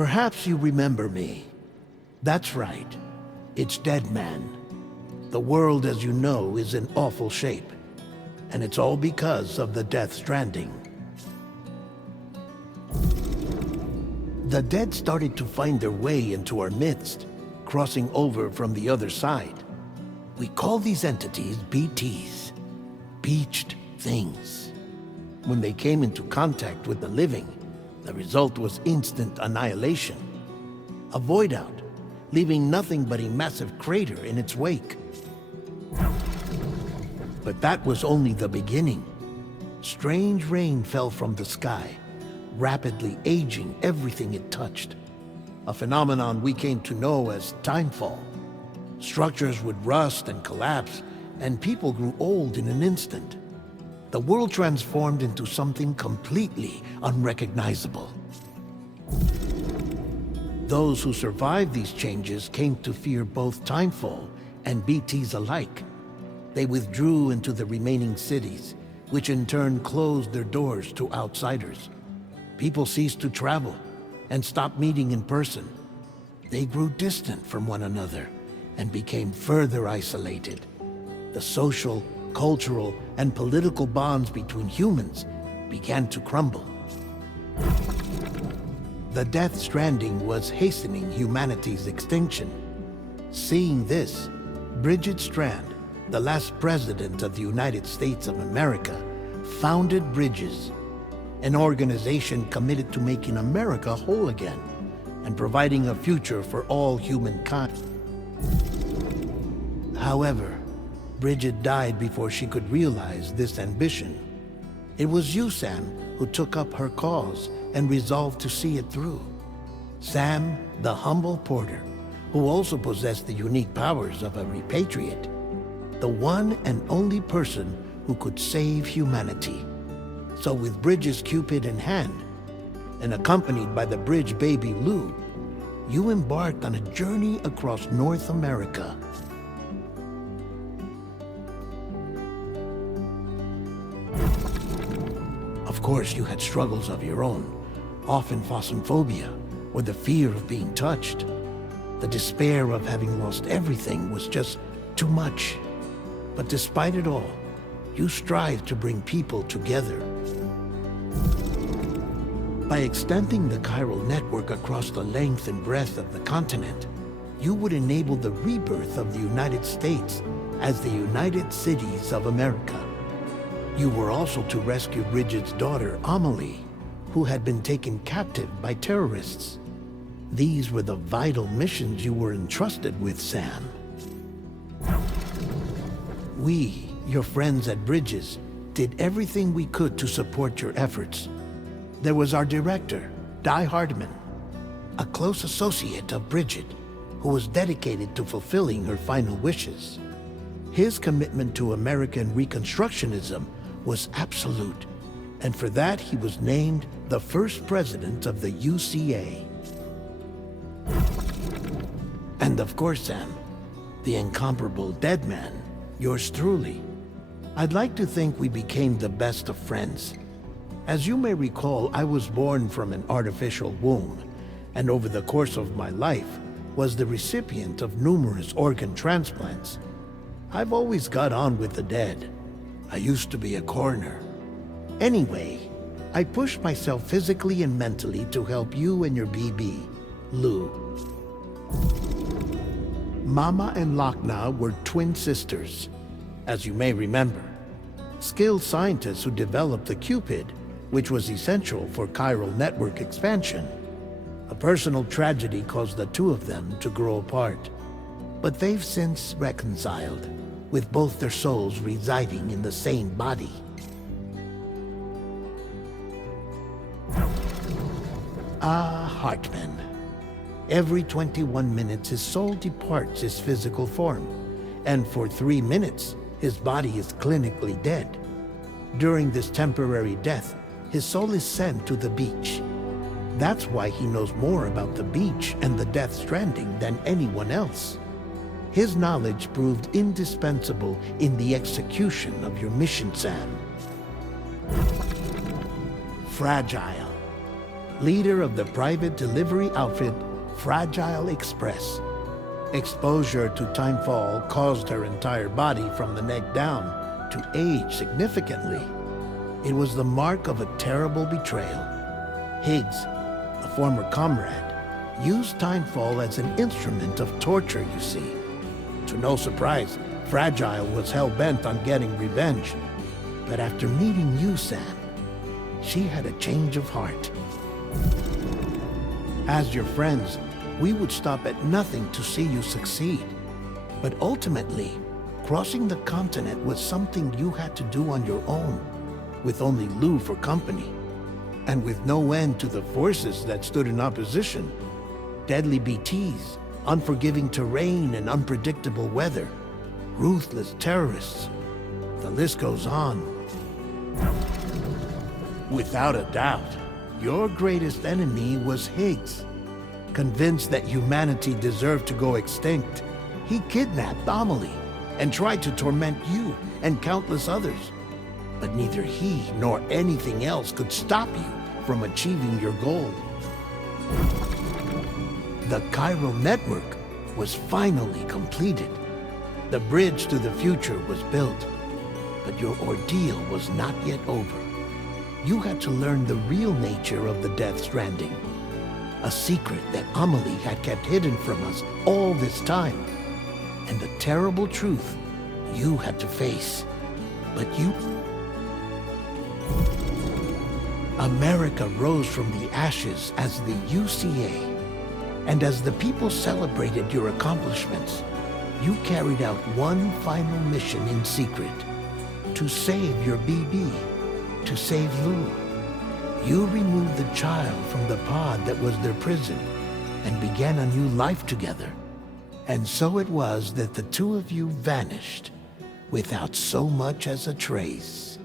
Perhaps you remember me. That's right. It's Dead Man. The world, as you know, is in awful shape. And it's all because of the Death Stranding. The dead started to find their way into our midst, crossing over from the other side. We call these entities BTs, Beached Things. When they came into contact with the living, the result was instant annihilation. A void out, leaving nothing but a massive crater in its wake. But that was only the beginning. Strange rain fell from the sky, rapidly aging everything it touched. A phenomenon we came to know as timefall. Structures would rust and collapse, and people grew old in an instant. The world transformed into something completely unrecognizable. Those who survived these changes came to fear both timefall and BTs alike. They withdrew into the remaining cities, which in turn closed their doors to outsiders. People ceased to travel and stopped meeting in person. They grew distant from one another and became further isolated. The social, cultural, and political bonds between humans began to crumble. The Death Stranding was hastening humanity's extinction. Seeing this, Bridget Strand, the last president of the United States of America, founded Bridges, an organization committed to making America whole again and providing a future for all humankind. However, Bridget died before she could realize this ambition. It was you, Sam, who took up her cause and resolved to see it through. Sam, the humble porter, who also possessed the unique powers of a repatriate, the one and only person who could save humanity. So with Bridges' Cupid in hand, and accompanied by the bridge baby Lou, you embarked on a journey across North America. Of course, you had struggles of your own, often phasmophobia, or the fear of being touched. The despair of having lost everything was just too much. But despite it all, you strived to bring people together. By extending the chiral network across the length and breadth of the continent, you would enable the rebirth of the United States as the United Cities of America. You were also to rescue Bridget's daughter, Amelie, who had been taken captive by terrorists. These were the vital missions you were entrusted with, Sam. We, your friends at Bridges, did everything we could to support your efforts. There was our director, Di Hardman, a close associate of Bridget, who was dedicated to fulfilling her final wishes. His commitment to American Reconstructionism was absolute, and for that he was named the first president of the UCA. And of course, Sam, the incomparable Dead Man, yours truly. I'd like to think we became the best of friends. As you may recall, I was born from an artificial womb, and over the course of my life was the recipient of numerous organ transplants. I've always got on with the dead. I used to be a coroner. Anyway, I pushed myself physically and mentally to help you and your BB, Lou. Mama and Lakna were twin sisters, as you may remember. Skilled scientists who developed the Cupid, which was essential for chiral network expansion. A personal tragedy caused the two of them to grow apart. But they've since reconciled, with both their souls residing in the same body. Hartman. Every 21 minutes his soul departs his physical form, and for 3 minutes his body is clinically dead. During this temporary death, his soul is sent to the beach. That's why he knows more about the beach and the Death Stranding than anyone else. His knowledge proved indispensable in the execution of your mission, Sam. Fragile. leader of the private delivery outfit Fragile Express. Exposure to timefall caused her entire body from the neck down to age significantly. It was the mark of a terrible betrayal. Higgs, a former comrade, used timefall as an instrument of torture, you see. To no surprise, Fragile was hell-bent on getting revenge. But after meeting you, Sam, she had a change of heart. As your friends, we would stop at nothing to see you succeed. But ultimately, crossing the continent was something you had to do on your own, with only Lou for company. And with no end to the forces that stood in opposition. Deadly BTs, unforgiving terrain and unpredictable weather, ruthless terrorists. The list goes on. Without a doubt, your greatest enemy was Higgs. Convinced that humanity deserved to go extinct, he kidnapped Amelie and tried to torment you and countless others. But neither he nor anything else could stop you from achieving your goal. The chiral network was finally completed. The bridge to the future was built. But your ordeal was not yet over. You had to learn the real nature of the Death Stranding. A secret that Amelie had kept hidden from us all this time. And the terrible truth you had to face. But you... America rose from the ashes as the UCA. And as the people celebrated your accomplishments, you carried out one final mission in secret. To save your BB. To save Lou. You removed the child from the pod that was their prison and began a new life together. And so it was that the two of you vanished without so much as a trace.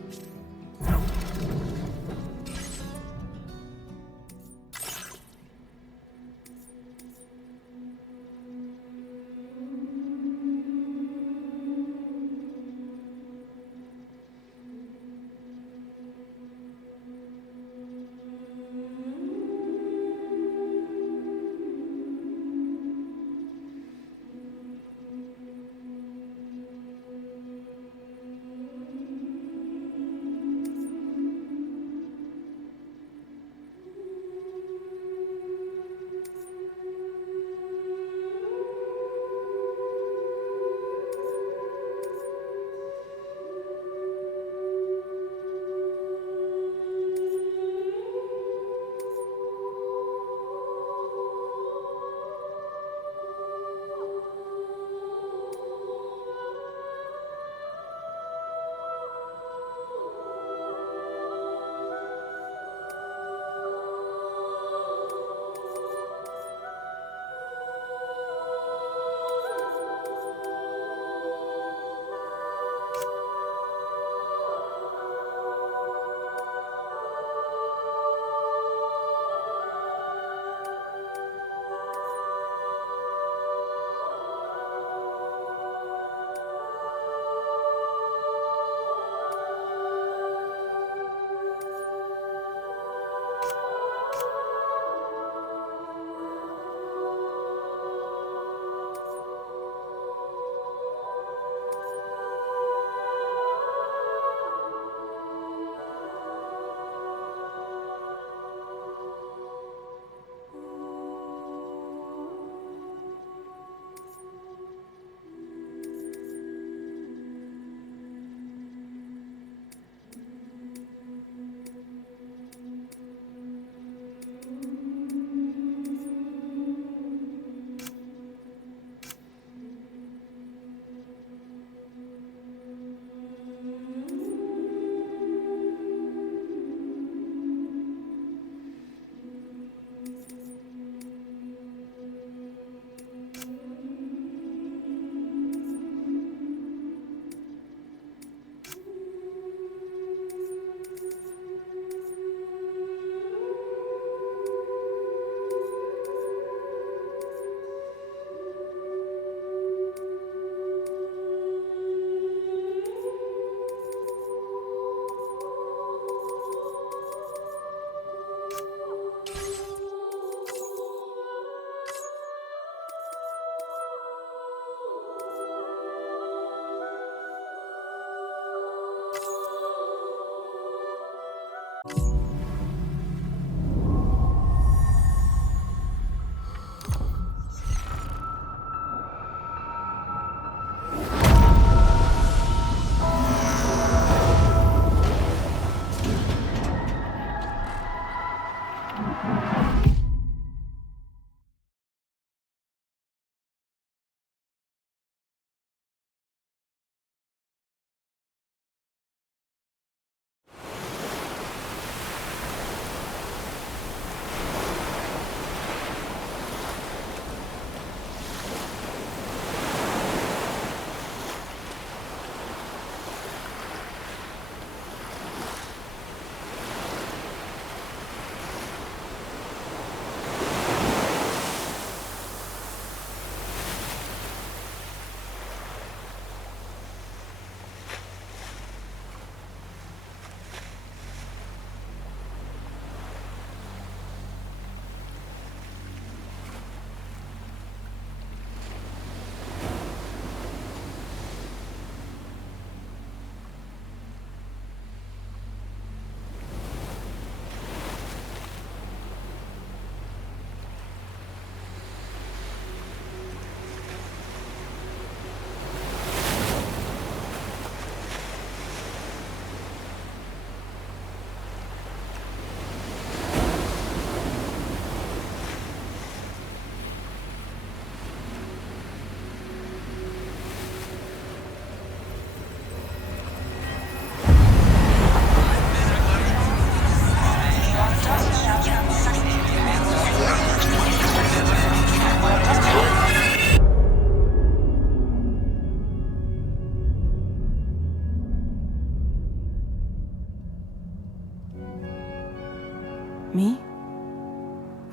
Me?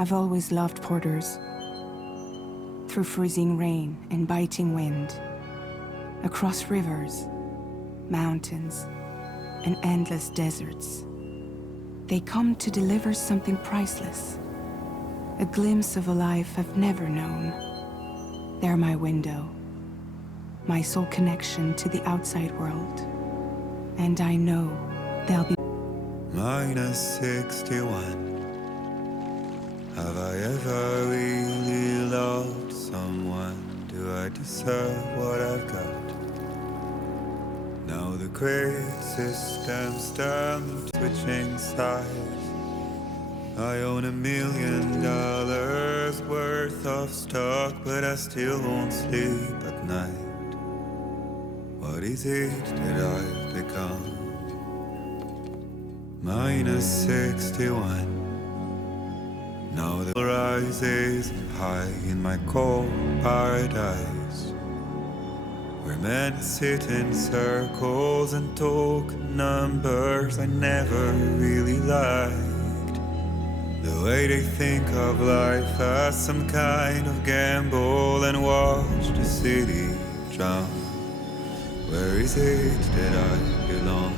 I've always loved porters. Through freezing rain and biting wind, across rivers, mountains, and endless deserts, they come to deliver something priceless, a glimpse of a life I've never known. They're my window, my sole connection to the outside world, and I know they'll be -61. Have I ever really loved someone? Do I deserve what I've got? Now the great system's done switching sides. I own $1 million worth of stock, but I still won't sleep at night. What is it that I've become? -61. Now the rises high in my cold paradise, where men sit in circles and talk numbers I never really liked. The way they think of life as some kind of gamble and watch the city drown. Where is it that I belong?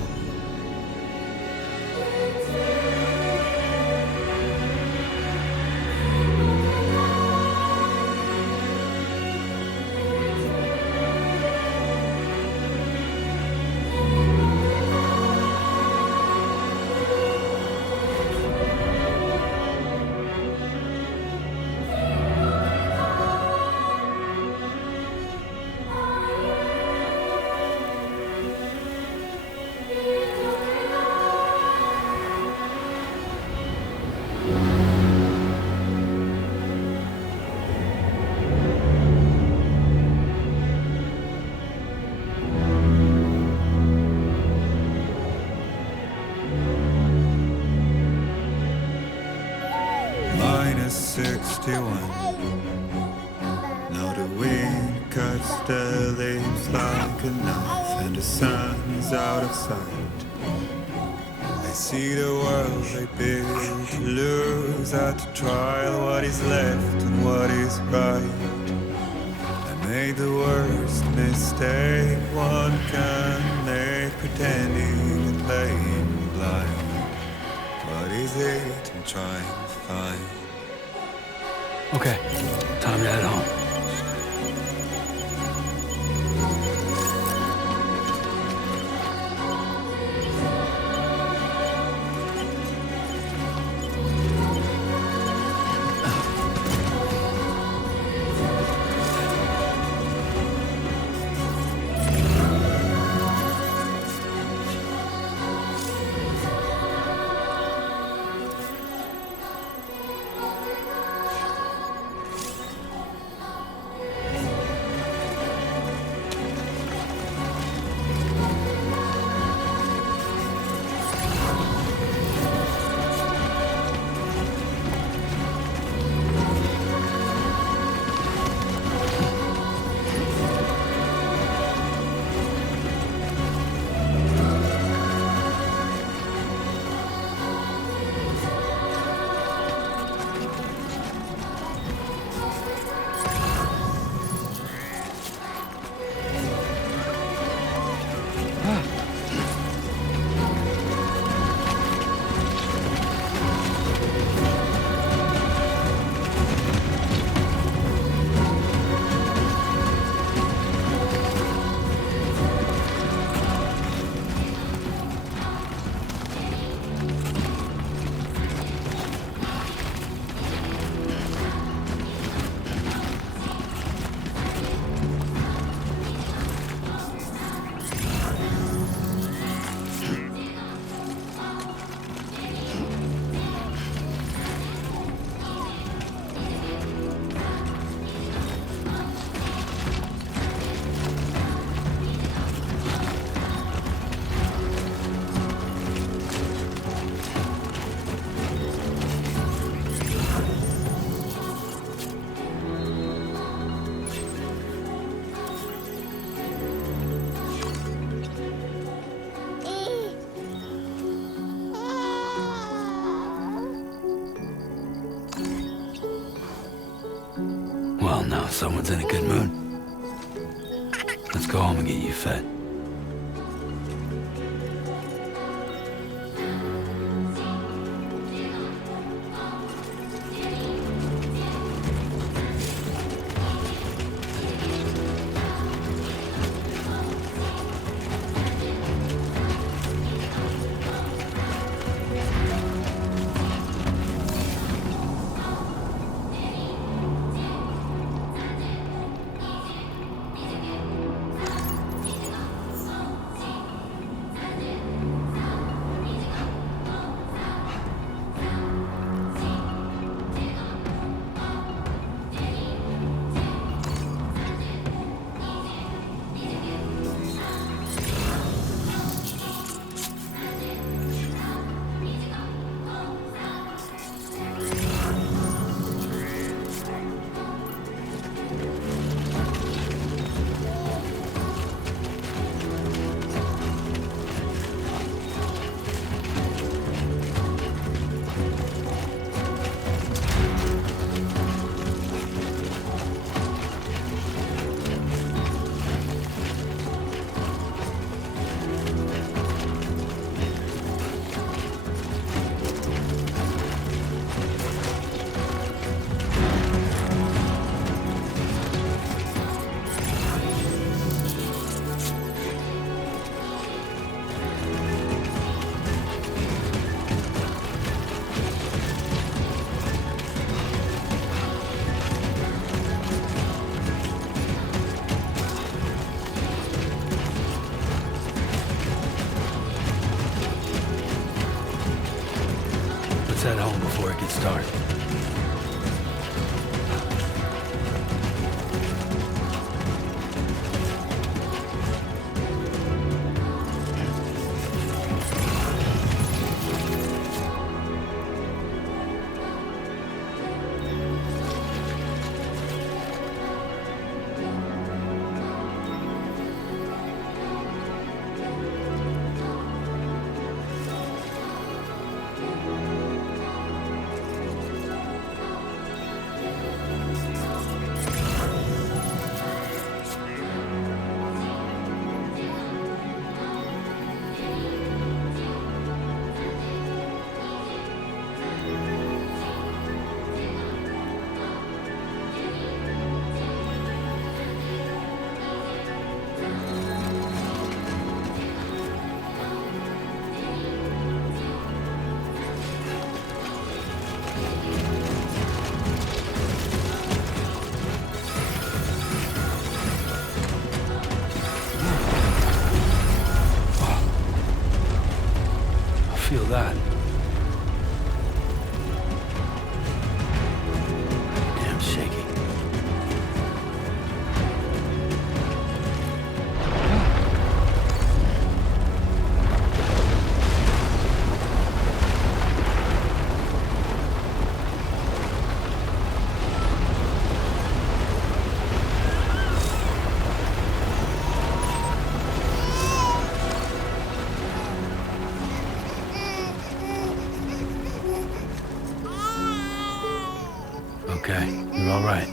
-61. Now the wind cuts the leaves like a knife, and the sun's out of sight. I see the world they build to lose at the trial, what is left and what is right. I made the worst mistake one can make, pretending and playing blind. What is it I'm trying to find? Okay, time to head home. Well, now someone's in a good mood. Let's go home and get you fed. Head home before it gets dark. Feel that. Damn shaky. Okay, you're all right.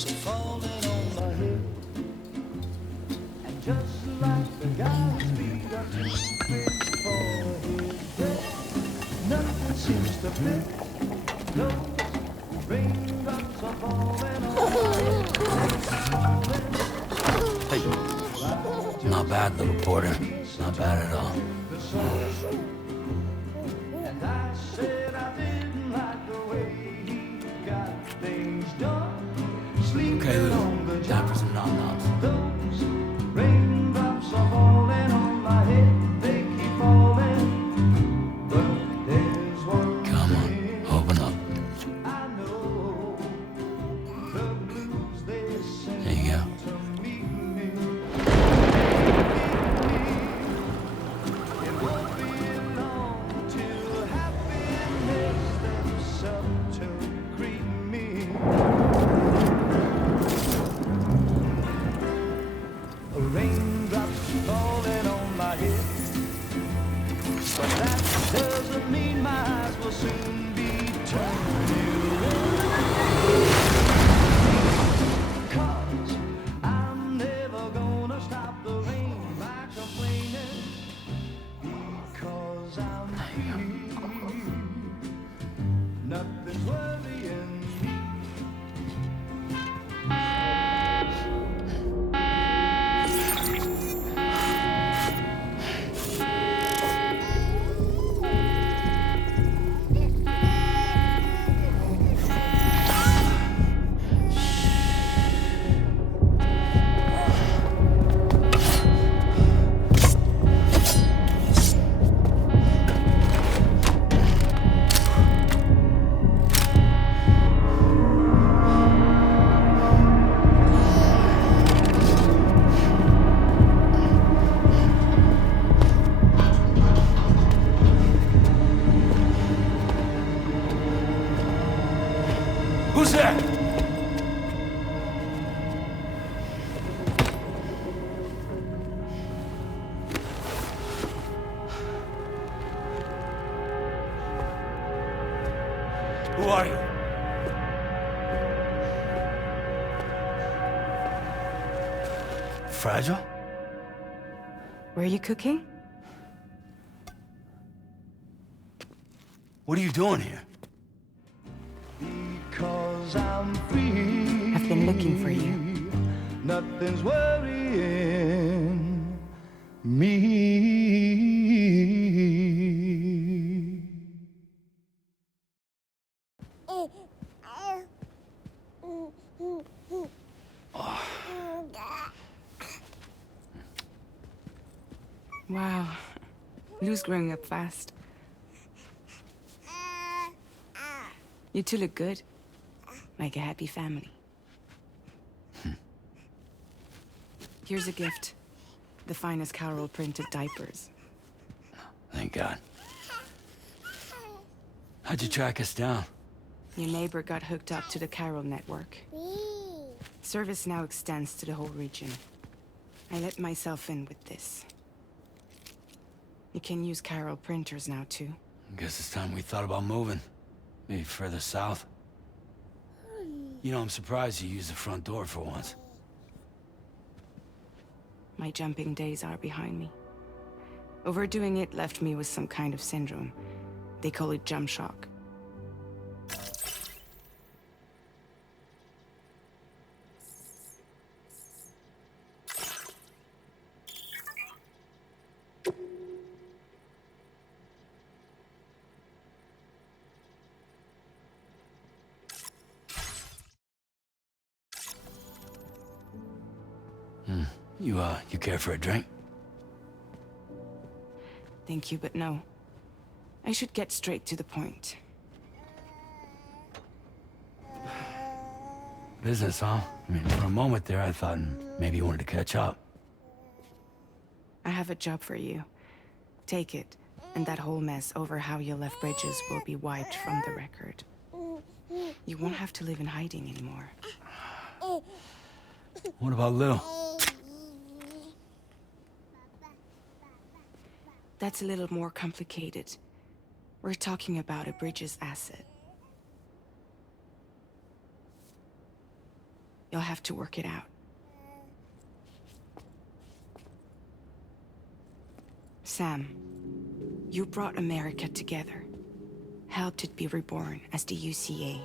raindrops are falling on my head. And just like the guy's feet are too big for his bed, nothing seems to fit. Those raindrops are falling on my head. Hey. Not bad, little porter. Not bad at all. And I said I didn't like the way he got things done. Okay, Lou. Time for some nom-noms. Those raindrops are falling on my head. They keep falling. But there's one Come on, open up. I know. The blues they send There you go. to meet me. It won't be long till happiness steps up to greet me. Raindrops falling on my head, but that doesn't mean my eyes will soon be turning red. 'Cause I'm never gonna stop the rain by complaining, because I'm free. Nothing's worrying me. Who's there? Who are you? Fragile? Were you cooking? What are you doing here? Because I'm free. I've been looking for you. Nothing's worrying me. Wow. Lou's growing up fast. You two look good. Like a happy family. Here's a gift. The finest Carol printed diapers. Thank God. How'd you track us down? Your neighbor got hooked up to the Carol network. Service now extends to the whole region. I let myself in with this. You can use Carol printers now too. Guess it's time we thought about moving. Maybe further south. You know, I'm surprised you used the front door for once. My jumping days are behind me. Overdoing it left me with some kind of syndrome. They call it jump shock. You care for a drink? Thank you, but no. I should get straight to the point. Business, huh? I mean, for a moment there, I thought maybe you wanted to catch up. I have a job for you. Take it, and that whole mess over how you left Bridges will be wiped from the record. You won't have to live in hiding anymore. What about Lil? That's a little more complicated. We're talking about a Bridges asset. You'll have to work it out. Sam, you brought America together. Helped it be reborn as the UCA.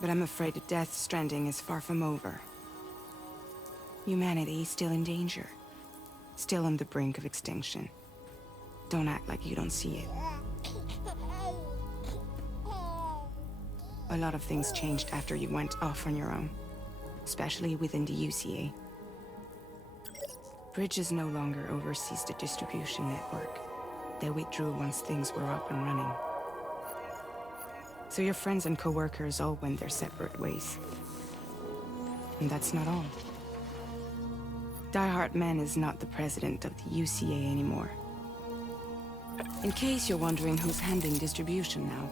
But I'm afraid that Death Stranding is far from over. Humanity is still in danger. Still on the brink of extinction. Don't act like you don't see it. A lot of things changed after you went off on your own. Especially within the UCA. Bridges no longer oversees the distribution network. They withdrew once things were up and running. So your friends and co-workers all went their separate ways. And that's not all. Die Hard Man is not the president of the UCA anymore. In case you're wondering who's handling distribution now,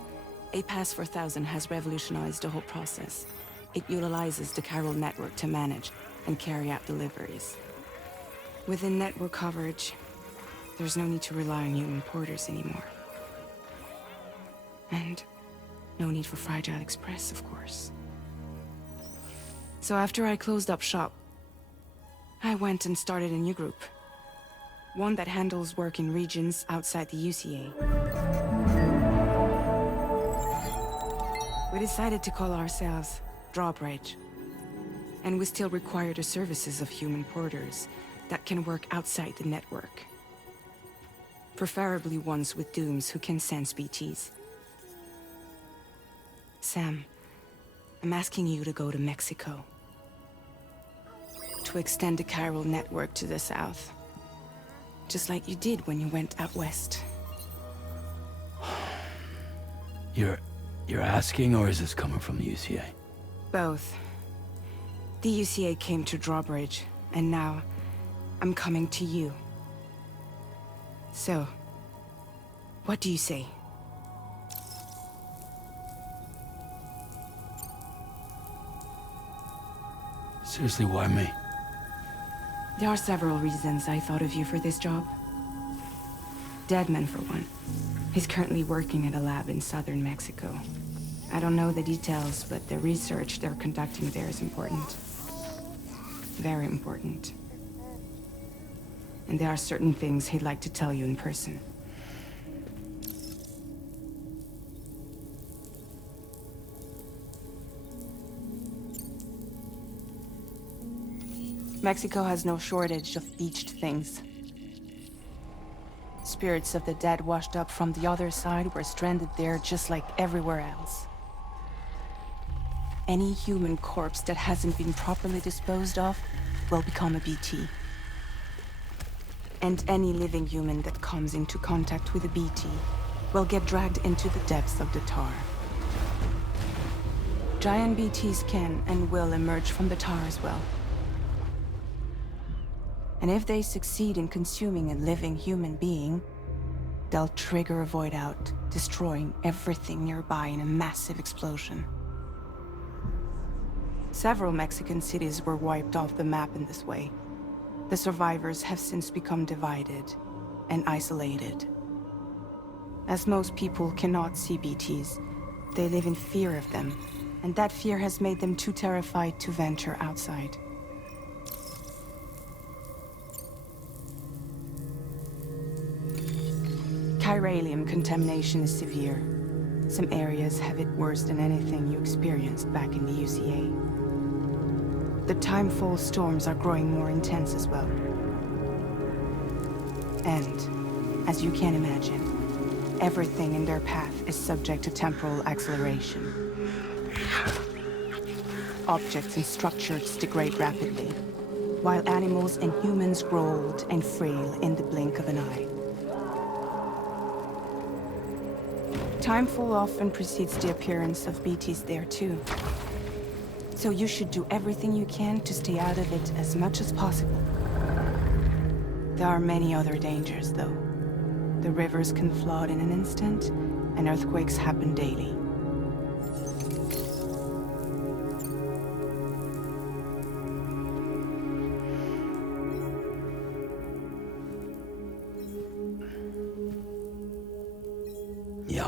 A Pass 4000 has revolutionized the whole process. It utilizes the chiral network to manage and carry out deliveries. Within network coverage, there's no need to rely on human porters anymore. And no need for Fragile Express, of course. So after I closed up shop, I went and started a new group. One that handles work in regions outside the UCA. We decided to call ourselves Drawbridge. And we still require the services of human porters that can work outside the network. Preferably ones with dooms who can sense BTs. Sam, I'm asking you to go to Mexico. To extend the chiral network to the south. Just like you did when you went out west. You're asking, or is this coming from the UCA? Both. The UCA came to Drawbridge, and now I'm coming to you. So, what do you say? Seriously, why me? There are several reasons I thought of you for this job. Deadman, for one. He's currently working at a lab in southern Mexico. I don't know the details, but the research they're conducting there is important. Very important. And there are certain things he'd like to tell you in person. Mexico has no shortage of beached things. Spirits of the dead washed up from the other side were stranded there just like everywhere else. Any human corpse that hasn't been properly disposed of will become a BT. And any living human that comes into contact with a BT will get dragged into the depths of the tar. Giant BTs can and will emerge from the tar as well. And if they succeed in consuming a living human being, they'll trigger a void out, destroying everything nearby in a massive explosion. Several Mexican cities were wiped off the map in this way. The survivors have since become divided and isolated. As most people cannot see BTs, they live in fear of them, and that fear has made them too terrified to venture outside. Chiralium contamination is severe. Some areas have it worse than anything you experienced back in the UCA. The timefall storms are growing more intense as well. And, as you can imagine, everything in their path is subject to temporal acceleration. Objects and structures degrade rapidly, while animals and humans grow old and frail in the blink of an eye. Timefall often precedes the appearance of BTs there too. So you should do everything you can to stay out of it as much as possible. There are many other dangers, though. The rivers can flood in an instant, and earthquakes happen daily.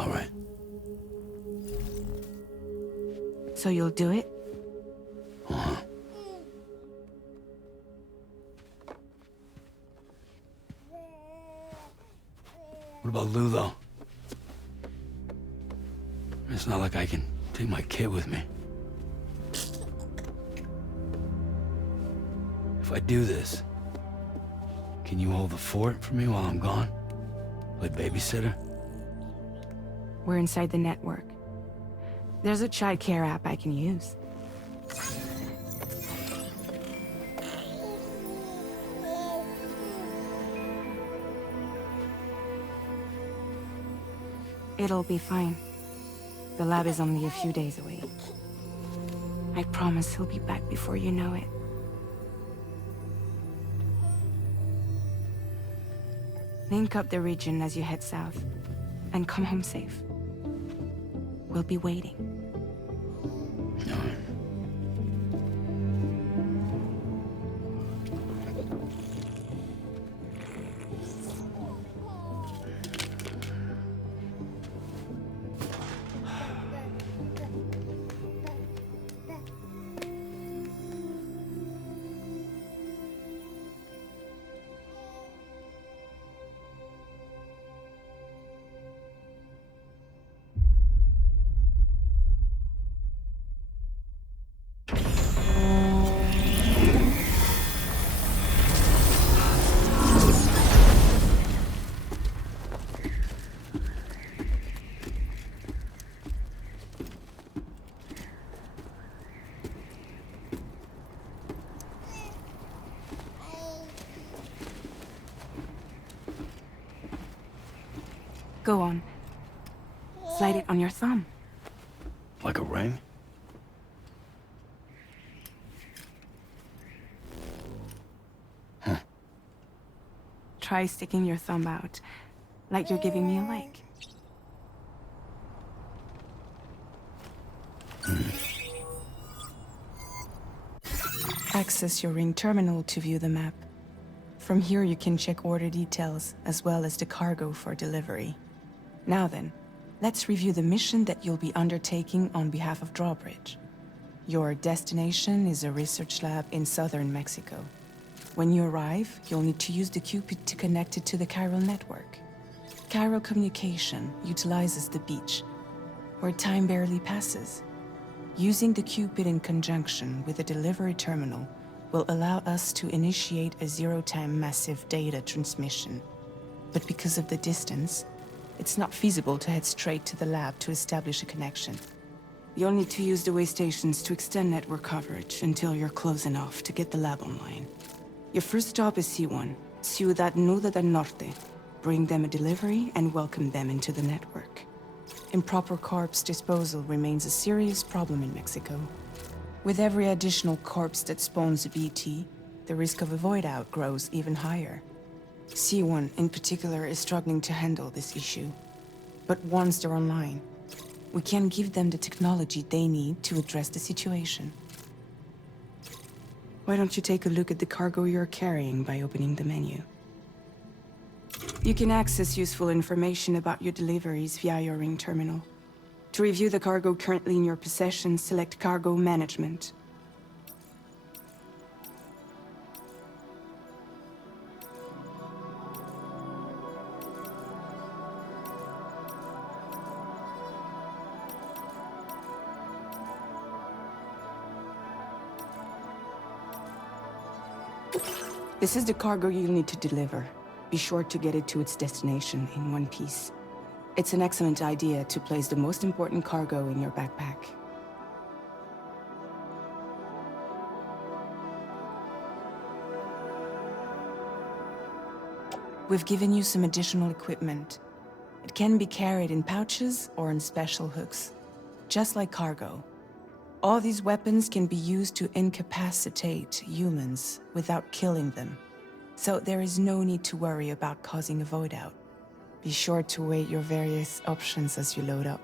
All right. So you'll do it? Uh-huh. What about Lou, though? It's not like I can take my kid with me. If I do this, can you hold the fort for me while I'm gone? Play babysitter? We're inside the network. There's a child care app I can use. It'll be fine. The lab is only a few days away. I promise he'll be back before you know it. Link up the region as you head south, and come home safe. We'll be waiting. All right. Go on. Slide it on your thumb. Like a ring? Huh. Try sticking your thumb out, like you're giving me a like. Access your ring terminal to view the map. From here you can check order details, as well as the cargo for delivery. Now then, let's review the mission that you'll be undertaking on behalf of Drawbridge. Your destination is a research lab in southern Mexico. When you arrive, you'll need to use the Cupid to connect it to the chiral network. Chiral communication utilizes the beach, where time barely passes. Using the Cupid in conjunction with a delivery terminal will allow us to initiate a zero-time massive data transmission. But because of the distance, it's not feasible to head straight to the lab to establish a connection. You'll need to use the way stations to extend network coverage until you're close enough to get the lab online. Your first stop is C1, Ciudad Nuda del Norte. Bring them a delivery and welcome them into the network. Improper corpse disposal remains a serious problem in Mexico. With every additional corpse that spawns a BT, the risk of a void out grows even higher. C1 in particular is struggling to handle this issue. But once they're online, we can give them the technology they need to address the situation. Why don't you take a look at the cargo you're carrying by opening the menu? You can access useful information about your deliveries via your ring terminal. To review the cargo currently in your possession, select Cargo Management. This is the cargo you'll need to deliver. Be sure to get it to its destination in one piece. It's an excellent idea to place the most important cargo in your backpack. We've given you some additional equipment. It can be carried in pouches or in special hooks, just like cargo. All these weapons can be used to incapacitate humans without killing them. So there is no need to worry about causing a void out. Be sure to weigh your various options as you load up.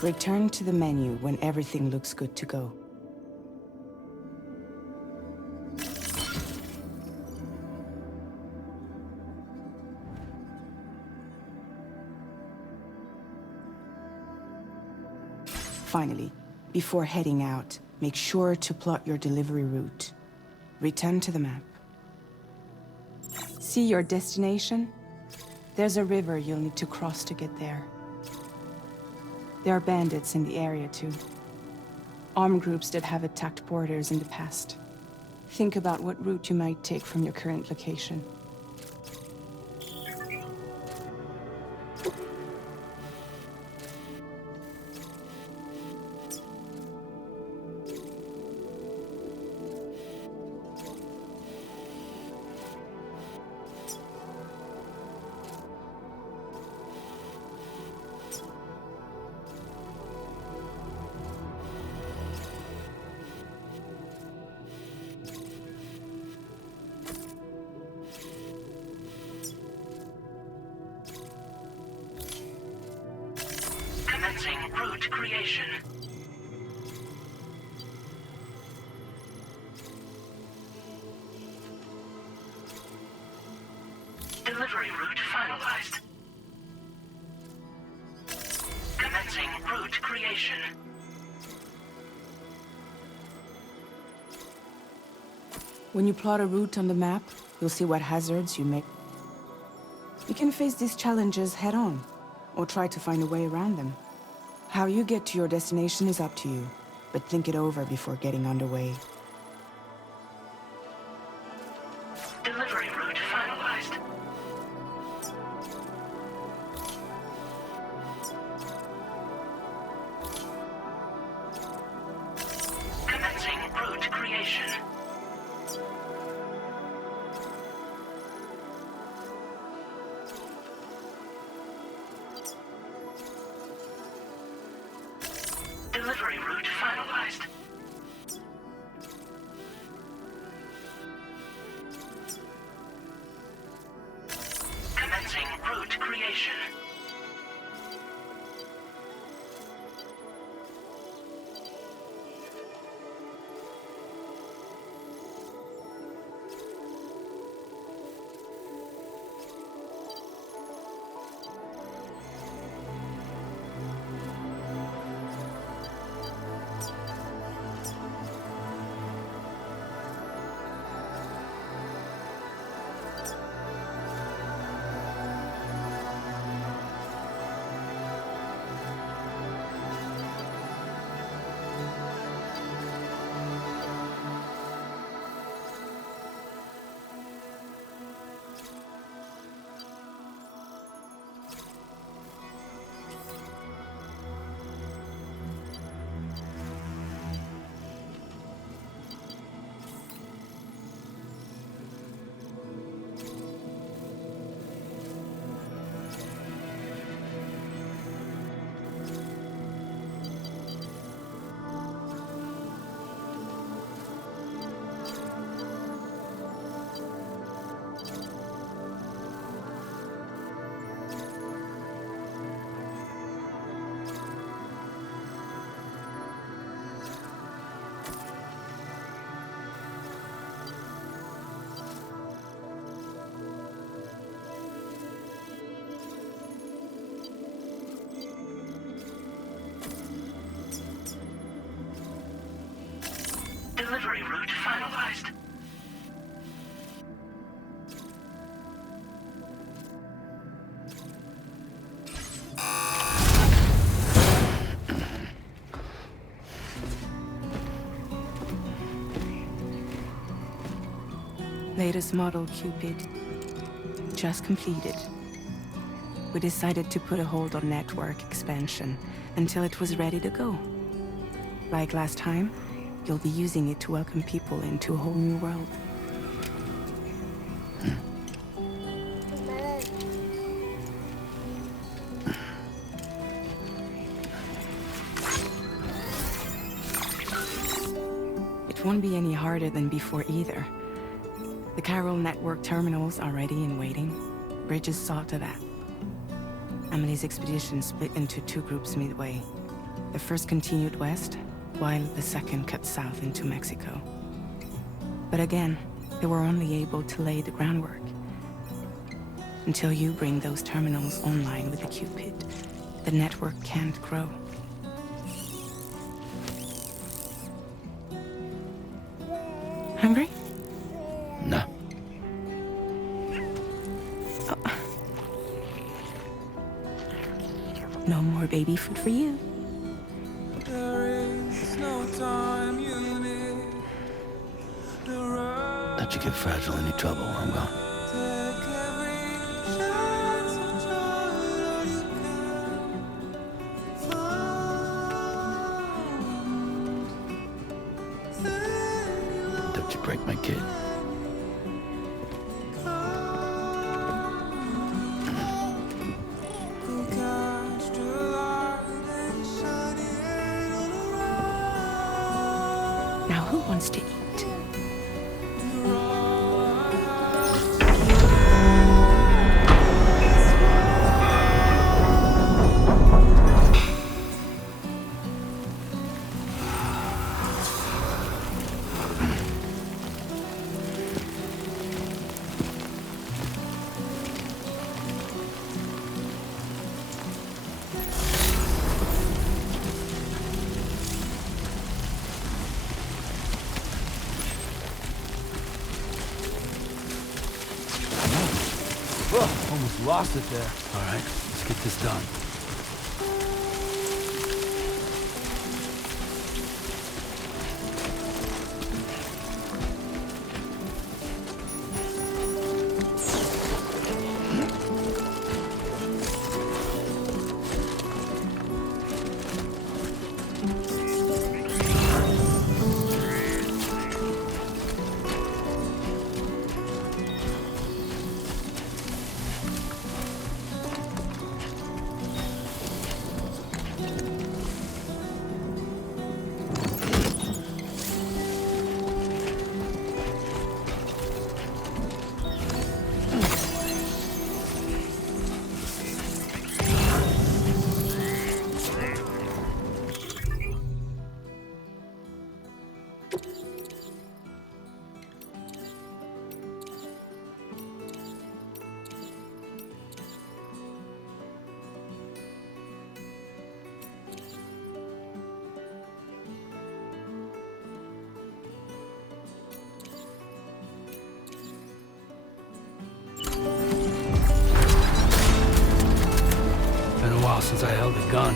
Return to the menu when everything looks good to go. Finally, before heading out, make sure to plot your delivery route. Return to the map. See your destination? There's a river you'll need to cross to get there. There are bandits in the area too. Armed groups that have attacked borders in the past. Think about what route you might take from your current location. Commencing route creation. Delivery route finalized. Commencing route creation. When you plot a route on the map, you'll see what hazards you may. You can face these challenges head-on, or try to find a way around them. How you get to your destination is up to you, but think it over before getting underway. Delivery route finalized. Commencing route creation. Delivery route finalized. Commencing route creation. Delivery route finalized. Latest model Cupid. Just completed. We decided to put a hold on network expansion until it was ready to go. Like last time, you'll be using it to welcome people into a whole new world. It won't be any harder than before either. The Carol network terminals are ready and waiting. Bridges saw to that. Emily's expedition split into two groups midway. The first continued west, while the second cut south into Mexico. But again, they were only able to lay the groundwork. Until you bring those terminals online with the Cupid, the network can't grow. Hungry? No. No more baby food for you. Let you get fragile, any trouble, I'm gone. Don't you break my kid. Now who wants to eat? Almost lost it there. All right, let's get this done. Been a while since I held a gun.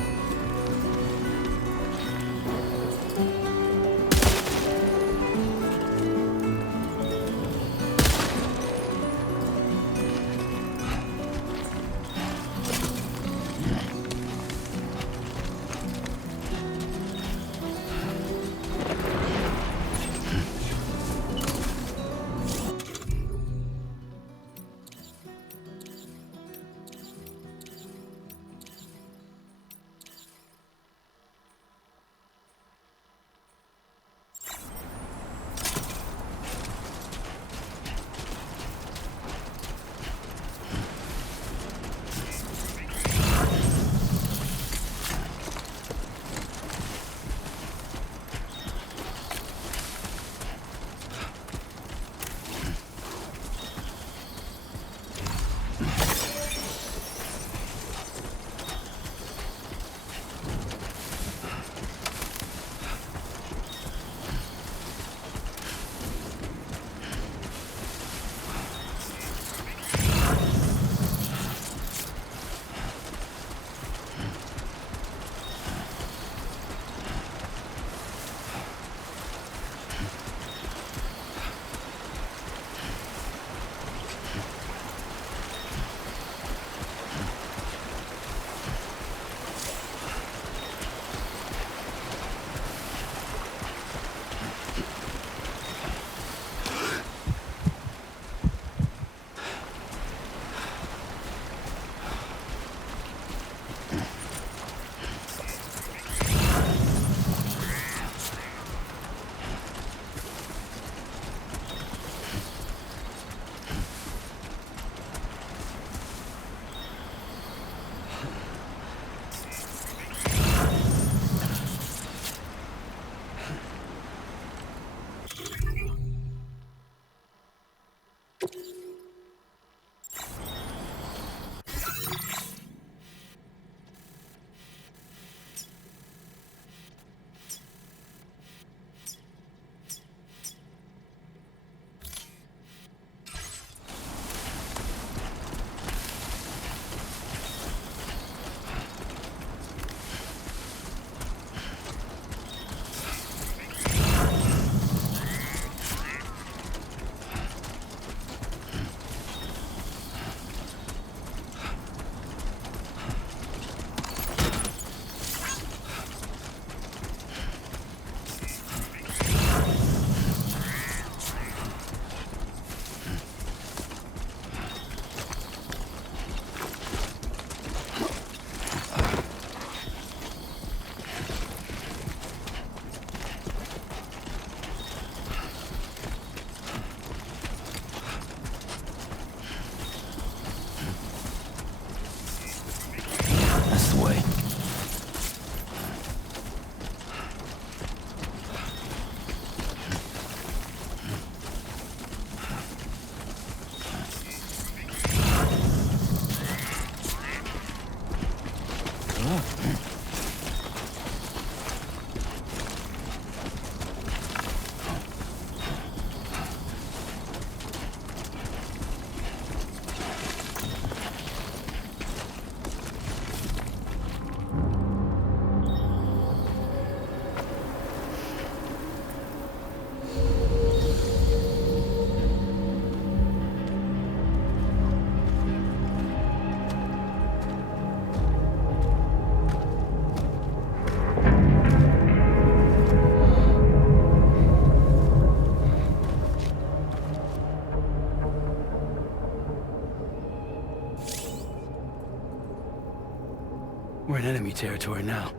We're in enemy territory now.